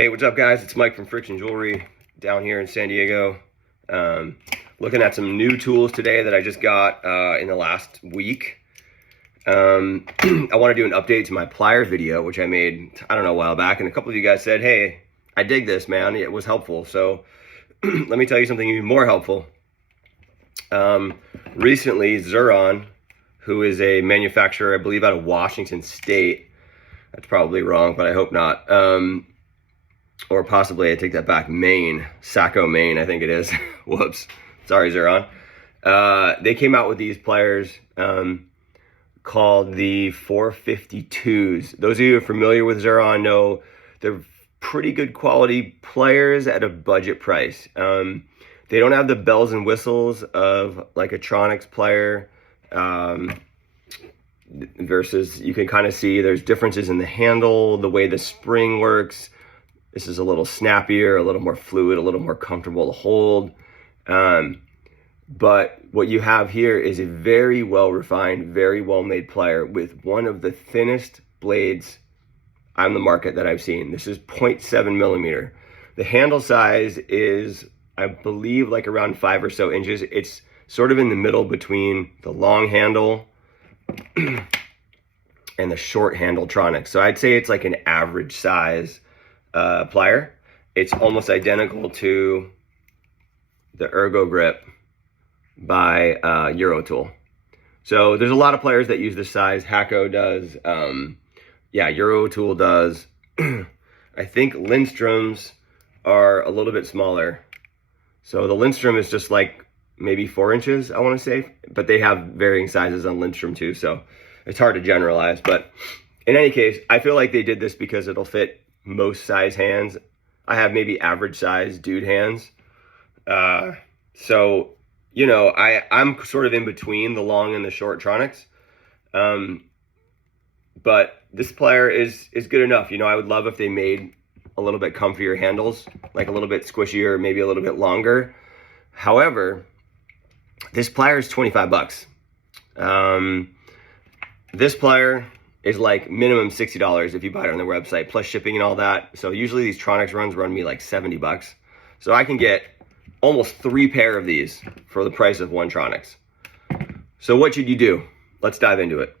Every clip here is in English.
Hey, what's up guys? It's Mike from Friction Jewelry down here in San Diego. Looking at some new tools today that I just got in the last week. I want to do an update to my plier video, which I made, I don't know, a while back. And a couple of you guys said, hey, I dig this, man. It was helpful. So let me tell you something even more helpful. Recently, Xuron, who is a manufacturer, I believe out of Washington State. That's probably wrong, but I hope not. Or possibly, I take that back, Maine, Saco, Maine, I think it is. Whoops, sorry, Xuron. They came out with these pliers called the 452s. Those of you who are familiar with Xuron know they're pretty good quality pliers at a budget price. They don't have the bells and whistles of like a tronex plier, versus you can kind of see there's differences in the handle, the way the spring works. This is a little snappier, a little more fluid, a little more comfortable to hold. But what you have here is a very well refined, very well made plier with one of the thinnest blades on the market that I've seen. This is 0.7 millimeter. The handle size is, I believe, like around 5 or so inches. It's sort of in the middle between the long handle and the short handle tronex. So I'd say it's like an average size plier. It's almost identical to the Ergo Grip by Eurotool. So there's a lot of pliers that use this size. Hacko does, Eurotool does. I think Lindstrom's are a little bit smaller. So the Lindstrom is just like maybe 4 inches, I want to say, but they have varying sizes on Lindstrom too, so it's hard to generalize. But in any case, I feel like they did this because it'll fit most size hands. I have maybe average size dude hands. So, you know, I'm sort of in between the long and the short tronex. But this plier is good enough. You know, I would love if they made a little bit comfier handles, like a little bit squishier, maybe a little bit longer. However, this plier is 25 bucks. This plier is like minimum $60 if you buy it on their website, plus shipping and all that. So usually these tronex runs run me like 70 bucks. So I can get almost 3 pair of these for the price of 1 tronex. So what should you do? Let's dive into it.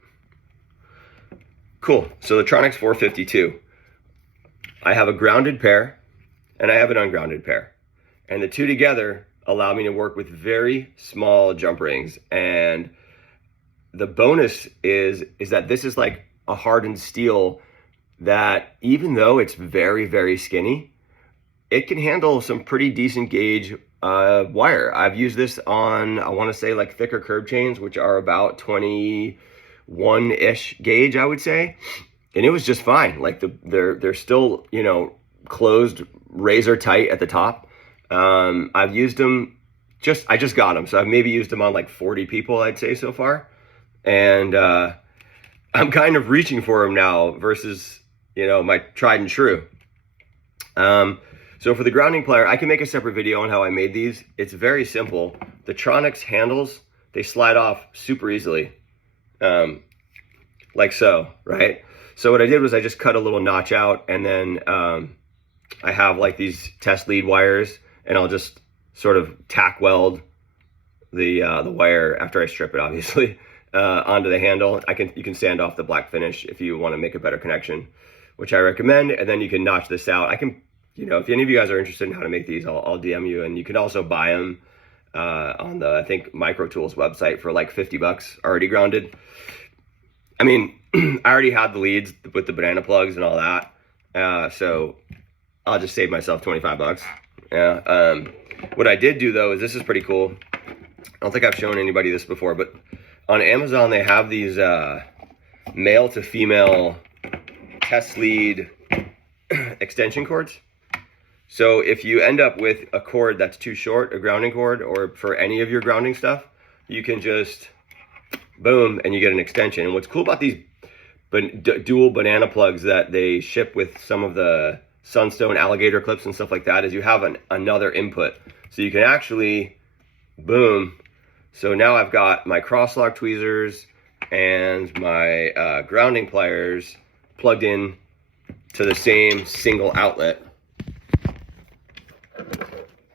Cool, so the Tronex 452. I have a grounded pair and I have an ungrounded pair. And the two together allow me to work with very small jump rings. And the bonus is that this is like a hardened steel that, even though it's very, very skinny, it can handle some pretty decent gauge wire. I've used this on, I want to say, like thicker curb chains, which are about 21-ish gauge, I would say. And it was just fine. Like they're still, you know, closed razor tight at the top. I've used them, I just got them. So I've maybe used them on like 40 people, I'd say, so far. And I'm kind of reaching for them now versus, you know, my tried and true. So for the grounding plier, I can make a separate video on how I made these. It's very simple. The Tronex handles, they slide off super easily, like so, right? So what I did was I just cut a little notch out, and then I have like these test lead wires, and I'll just sort of tack weld the wire after I strip it, obviously. Onto the handle. You can sand off the black finish if you want to make a better connection, which I recommend. And then you can notch this out. I can, you know, if any of you guys are interested in how to make these, I'll DM you. And you can also buy them on the, I think, Micro Tools website for like 50 bucks already grounded. I mean, I already had the leads with the banana plugs and all that. So I'll just save myself 25 bucks. Yeah. What I did do though is, this is pretty cool. I don't think I've shown anybody this before, but on Amazon, they have these male to female test lead extension cords. So if you end up with a cord that's too short, a grounding cord, or for any of your grounding stuff, you can just boom, and you get an extension. And what's cool about these dual banana plugs that they ship with some of the Sunstone alligator clips and stuff like that is you have another input. So you can actually, boom. So now I've got my crosslock tweezers and my grounding pliers plugged in to the same single outlet.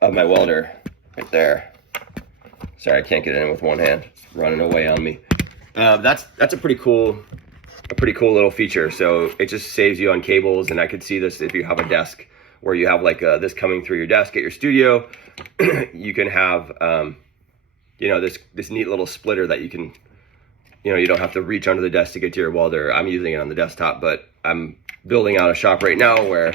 of my welder right there. Sorry, I can't get it in with one hand. It's running away on me. That's a pretty cool little feature. So it just saves you on cables, and I could see this if you have a desk where you have like this coming through your desk at your studio. You can have you know, this neat little splitter that you can, you know, you don't have to reach under the desk to get to your welder. I'm using it on the desktop, but I'm building out a shop right now where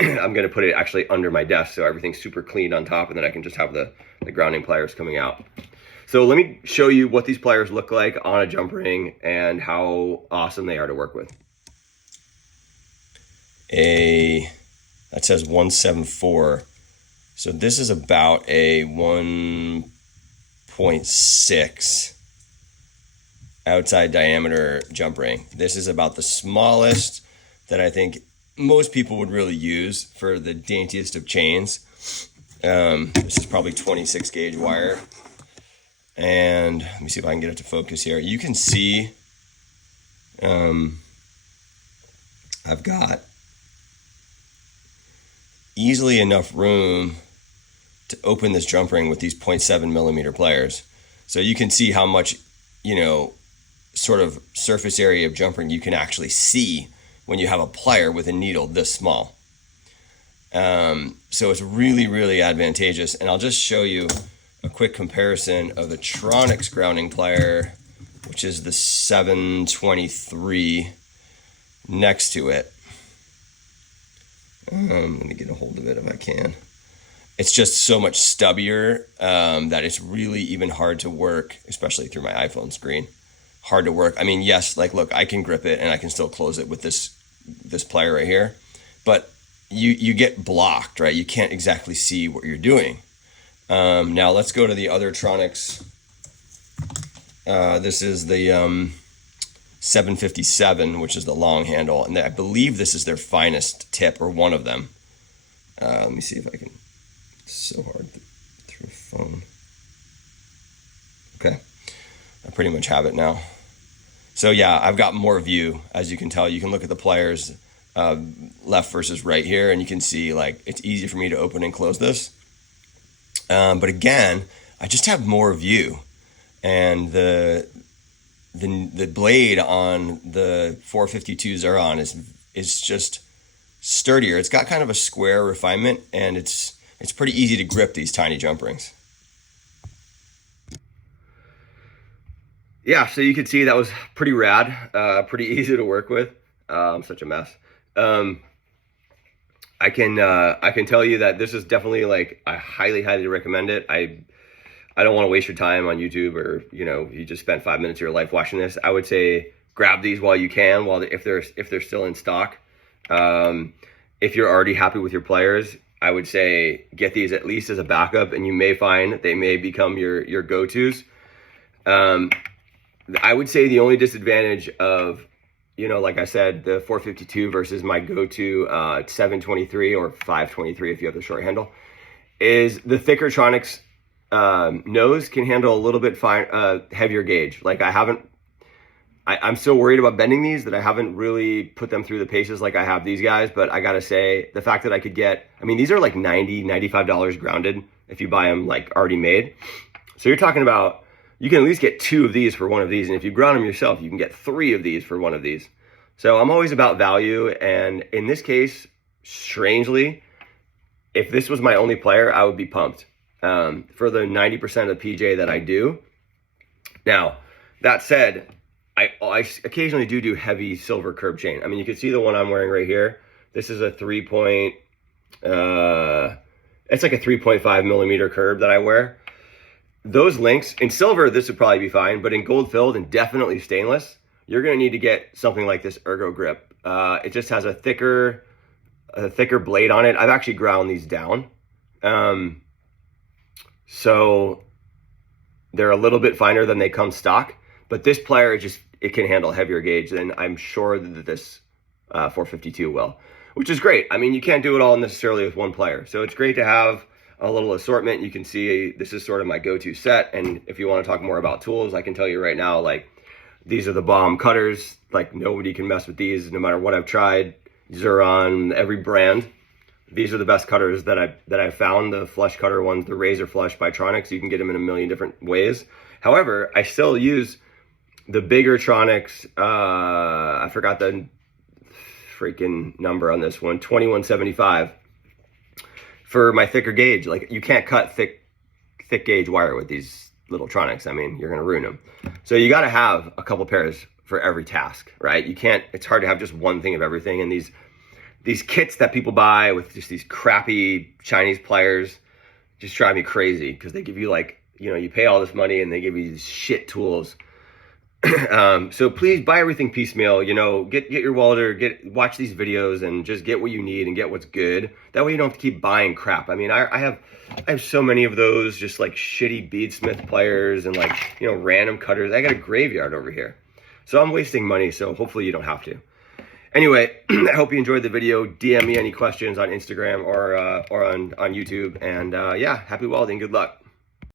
I'm going to put it actually under my desk, so everything's super clean on top, and then I can just have the grounding pliers coming out. So let me show you what these pliers look like on a jump ring and how awesome they are to work with. That says 174. So this is about a 1.6 outside diameter jump ring. This is about the smallest that I think most people would really use for the daintiest of chains. This is probably 26 gauge wire. And let me see if I can get it to focus here. You can see I've got easily enough room to open this jump ring with these 0.7 millimeter pliers. So you can see how much, you know, sort of surface area of jump ring you can actually see when you have a plier with a needle this small. So it's really, really advantageous. And I'll just show you a quick comparison of the Tronex grounding plier, which is the 723 next to it. Let me get a hold of it if I can. It's just so much stubbier that it's really even hard to work, especially through my iPhone screen. Hard to work. I mean, yes, like look, I can grip it and I can still close it with this plier right here, but you get blocked, right? You can't exactly see what you're doing. Now let's go to the other Tronex. This is the 757, which is the long handle, and I believe this is their finest tip, or one of them. Let me see if I can. It's so hard through a phone. Okay, I pretty much have it now. So yeah, I've got more view, as you can tell. You can look at the pliers left versus right here, and you can see like it's easy for me to open and close this. But again, I just have more view, and the blade on the 452 Xuron is just sturdier. It's got kind of a square refinement, and it's pretty easy to grip these tiny jump rings. Yeah, so you can see that was pretty rad, pretty easy to work with. I'm such a mess. I can tell you that this is definitely, like, I highly recommend it. I don't want to waste your time on YouTube, or, you know, you just spent 5 minutes of your life watching this. I would say grab these while you can, if they're still in stock. If you're already happy with your pliers, I would say get these at least as a backup, and you may find they may become your go-tos. I would say the only disadvantage of, you know, like I said, the 452 versus my go-to 723 or 523 if you have the short handle, is the thicker Tronex nose can handle a little bit heavier gauge. Like I'm still worried about bending these, that I haven't really put them through the paces like I have these guys. But I gotta say, the fact that I could get, I mean, these are like $95 grounded if you buy them like already made. So you're talking about, you can at least get 2 of these for one of these. And if you ground them yourself, you can get 3 of these for one of these. So I'm always about value. And in this case, strangely, if this was my only plier, I would be pumped for the 90% of PJ that I do. Now, that said, I occasionally do heavy silver curb chain. I mean, you can see the one I'm wearing right here. This is a it's like a 3.5 millimeter curb that I wear. Those links, in silver, this would probably be fine, but in gold filled and definitely stainless, you're gonna need to get something like this Ergo Grip. It just has a thicker blade on it. I've actually ground these down. So they're a little bit finer than they come stock, but this plier, it can handle heavier gauge than I'm sure that this 452 will, which is great. I mean, you can't do it all necessarily with one plier. So it's great to have a little assortment. You can see this is sort of my go-to set. And if you want to talk more about tools, I can tell you right now, like, these are the bomb cutters. Like, nobody can mess with these no matter what I've tried. Xuron, every brand. these are the best cutters that I found. The flush cutter ones, the razor flush by Tronex. You can get them in a million different ways. However, I still use the bigger Tronex. I forgot the freaking number on this one, 2175, for my thicker gauge. Like, you can't cut thick gauge wire with these little Tronex. I mean, you're gonna ruin them. So you got to have a couple pairs for every task, right? You can't. It's hard to have just one thing of everything. And these kits that people buy with just these crappy Chinese pliers just drive me crazy, because they give you, like, you know, you pay all this money and they give you these shit tools. So please buy everything piecemeal. You know, get your welder, watch these videos, and just get what you need and get what's good. That way you don't have to keep buying crap. I mean, I have so many of those, just like shitty beadsmith pliers and, like, you know, random cutters. I got a graveyard over here, so I'm wasting money. So hopefully you don't have to. Anyway, I hope you enjoyed the video. DM me any questions on Instagram or on YouTube. And yeah, happy welding. Good luck.